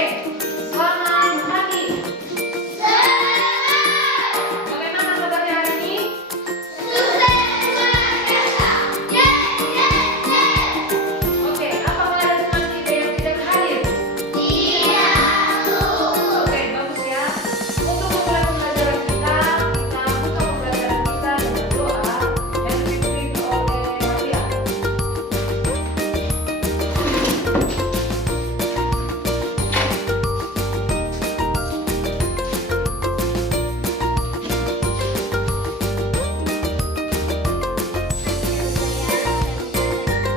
Oke, selamat pagi. Bagaimana kabarnya hari ini? Oke, apakah ada teman kita yang tidak hadir? Oke, bagus ya. Untuk memulai pembelajaran kita buka pembelajaran kita dengan doa yang dipimpin oleh Maria.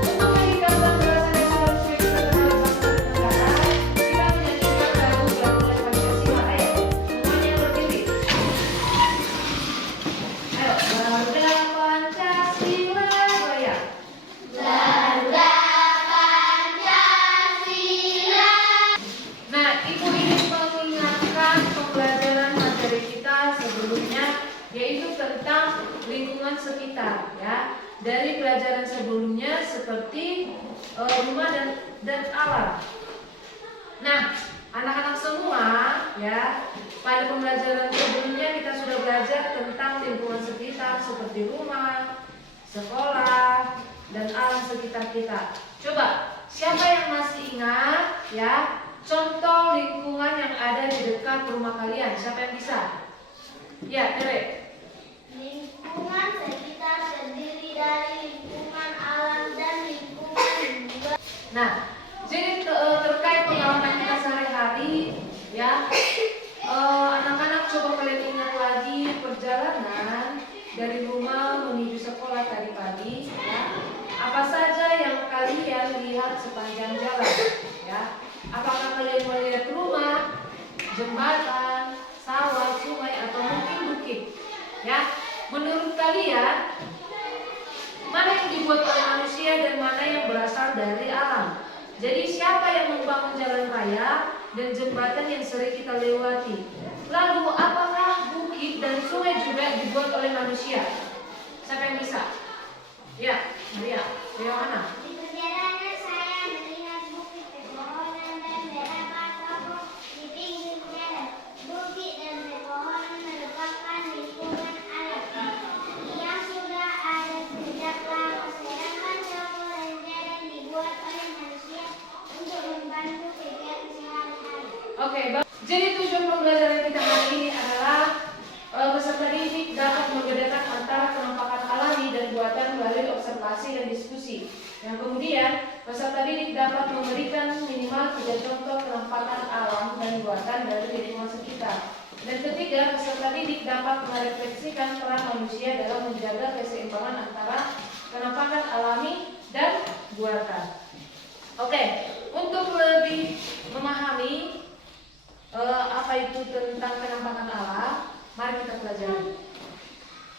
Untuk meningkatkan rasa nasionalisme kita terhadap bangsa dan negara, kita menyanyikan lagu Garuda Pancasila. Ayo, semuanya berdiri. Ayo, Garuda Pancasila, goyang. Nah, Ibu ingin mengingatkan pembelajaran materi kita sebelumnya, yaitu tentang lingkungan sekitar, ya. Dari pelajaran sebelumnya seperti rumah dan alam. Nah, anak-anak semua, ya, pada pembelajaran sebelumnya kita sudah belajar tentang lingkungan sekitar seperti rumah, sekolah, dan alam sekitar kita. Coba, siapa yang masih ingat, ya, contoh lingkungan yang ada di dekat rumah kalian? Siapa yang bisa? Ya, Tere. Lingkungan sekitar terdiri dari lingkungan alam dan lingkungan luar. Nah, jadi terkait pengalaman kita sehari-hari, ya, anak-anak coba kalian ingat lagi perjalanan dari rumah menuju sekolah tadi pagi, ya. Apa saja yang kalian lihat sepanjang jalan, ya? Apakah kalian melihat rumah, jembatan, sawah, sungai, atau mungkin bukit, ya? Menurut kalian, mana yang dibuat oleh manusia dan mana yang berasal dari alam? Jadi siapa yang membangun jalan raya dan jembatan yang sering kita lewati? Lalu apakah bukit dan sungai juga dibuat oleh manusia? Siapa yang bisa? Ya, Maria. Yang mana? Di perjalanan saya melihat bukit, pepohonan dan beberapa toko di pinggir jalan. Bukit dan pepohonan merupakan lingkungan alam yang sudah ada sejak lama, sedangkan toko dan jalan dibuat oleh manusia untuk membantu kegiatan sehari-hari. Oke, jadi tujuan pembelajaran kita hari ini adalah peserta didik dapat membedakan antara penampakan alami dan buatan melalui observasi dan diskusi. Yang kemudian, peserta didik dapat memberikan minimal 3 contoh penampakan alam dan buatan dari lingkungan sekitar. Dan ketiga, peserta didik dapat merefleksikan peran manusia dalam menjaga keseimbangan antara penampakan alami dan buatan. Oke, untuk lebih memahami apa itu tentang penampakan alam, mari kita pelajari.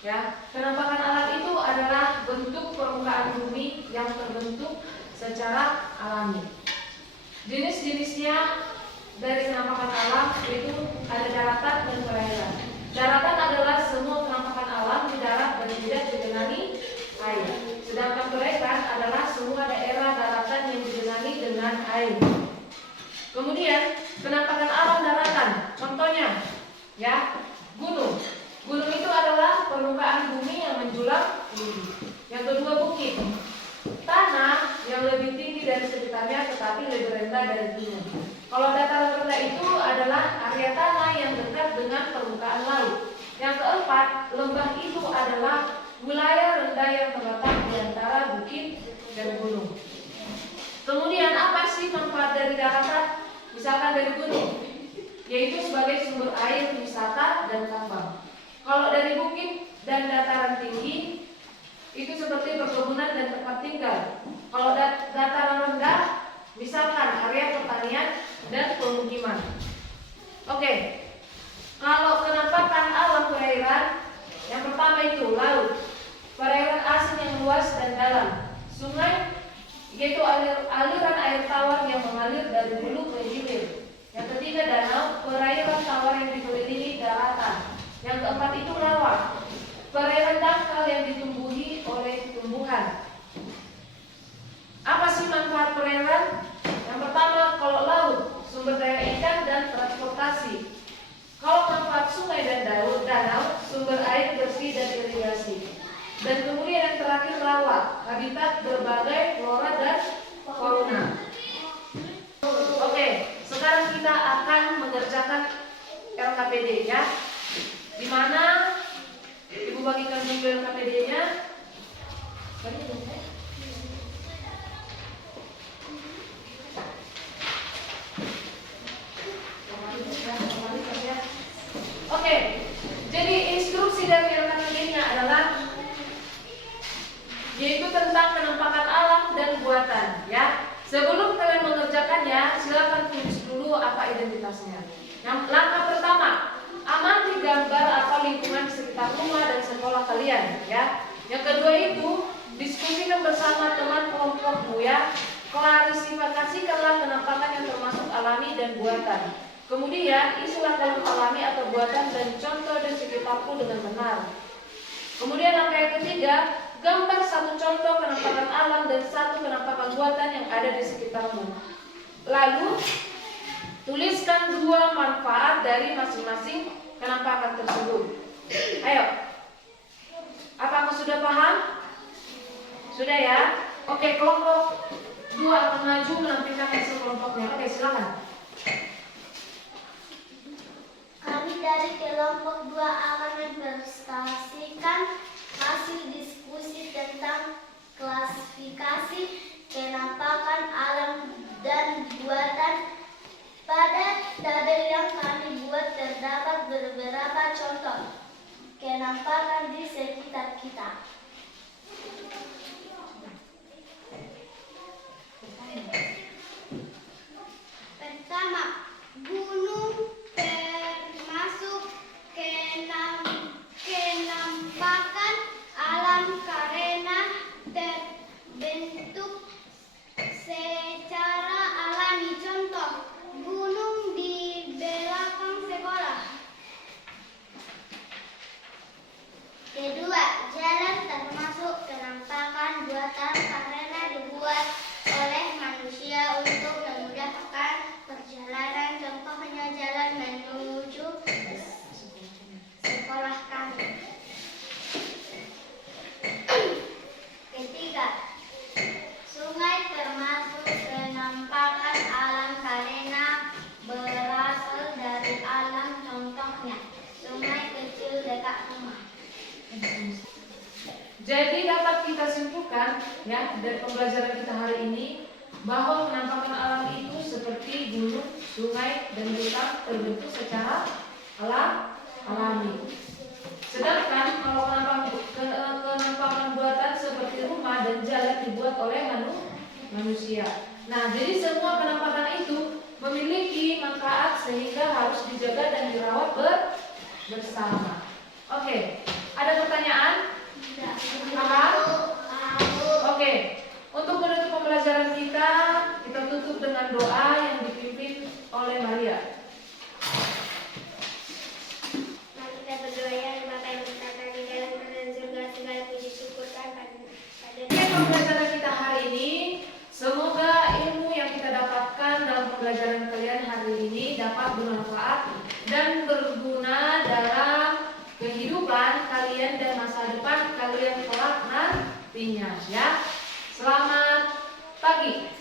Ya, penampakan alam itu adalah bentuk permukaan bumi yang terbentuk secara alami. Jenis-jenisnya dari penampakan alam itu ada daratan dan perairan. Daratan adalah semua penampakan alam di darat dan tidak digenangi air. Sedangkan perairan adalah semua daerah daratan yang digenangi dengan air. Kemudian penampakan alam daratan, contohnya, ya, gunung. Gunung itu adalah permukaan bumi yang menjulang tinggi. Yang kedua, bukit, tanah yang lebih tinggi dari sekitarnya tetapi lebih rendah dari gunung. Kalau dataran rendah itu adalah area tanah yang dekat dengan permukaan laut. Yang keempat, lembah itu adalah wilayah rendah yang terletak di antara bukit dan gunung. Kemudian apa sih manfaat dari daratan? Misalkan dari gunung, yaitu sebagai sumber air, wisata, dan tambang. Kalau dari bukit dan dataran tinggi, itu seperti perkebunan dan tempat tinggal. Kalau dataran rendah, misalkan area pertanian dan pemukiman. Oke, kalau penampakan alam perairan, yang pertama itu laut, perairan asin yang luas dan dalam, sungai, yaitu aliran air tawar yang mengalir dari hulu ke hilir. Yang ketiga, danau, perairan tawar yang dikelilingi daratan. Yang keempat itu rawa, perairan dangkal yang ditumbuhi oleh tumbuhan. Apa sih manfaat perairan? Yang pertama, kalau laut, sumber daya ikan LKPD ya. Di mana Ibu bagikan dulu LKPD-nya. Oke, jadi instruksi dari LKPD-nya adalah yaitu tentang penampakan alam dan buatan ya. Sebelum kalian mengerjakannya, silakan tulis dulu apa identitasnya. Langkah pertama, amati gambar atau lingkungan di sekitar rumah dan sekolah kalian ya. Yang kedua itu, diskusikan bersama teman kelompokmu ya. Klarifikasikanlah penampakan yang termasuk alami dan buatan. Kemudian, isilah kolom alami atau buatan dan contoh di sekitarku dengan benar. Kemudian langkah yang ketiga, gambar satu contoh penampakan alam dan satu penampakan buatan yang ada di sekitarmu. Lalu, tuliskan dua manfaat dari masing-masing penampakan tersebut. Ayo, apakah sudah paham? Sudah ya? Oke, kelompok 2 akan maju menampilkan hasil kelompoknya. Oke, silakan. Kami dari kelompok 2 akan mempresentasikan hasil diskusi tentang klasifikasi penampakan alam dan buatan. Pada tabel yang kami buat terdapat beberapa contoh penampakan di sekitar kita. Pertama, gunung termasuk kenampakan alam karena terbentuk secara alami. Contoh, gunung di belakang sekolah. Kedua, jalan termasuk penampakan buatan karena dibuat oleh manusia untuk memudahkan perjalanan. Contohnya jalan menuju sekolah kami. Ketiga, sungai termasuk penampakan alam karena berasal dari alam. Contohnya, sungai kecil dekat rumah. Jadi dapat kita simpulkan ya dari pembelajaran kita hari ini bahwa penampakan alam itu seperti gunung, sungai, dan hutan terbentuk secara alami. Sedangkan kalau penampakan buatan seperti rumah dan jalan dibuat oleh manusia. Nah, jadi semua penampakan itu memiliki manfaat sehingga harus dijaga dan dirawat bersama. Oke, ada pertanyaan? Paham? Oke, untuk menutup pembelajaran kita tutup dengan doa yang dipimpin oleh Maria. Mari kita berdoa ya Bapa yang bertata di dalam kerajaan surga, segala puji syukur pada Pembelajaran kita hari ini, semoga ilmu yang kita dapatkan dalam pembelajaran kalian hari ini dapat bermanfaat dan berguna dalam kehidupan kalian dan masa depan kalian kelak nantinya ya. Selamat pagi.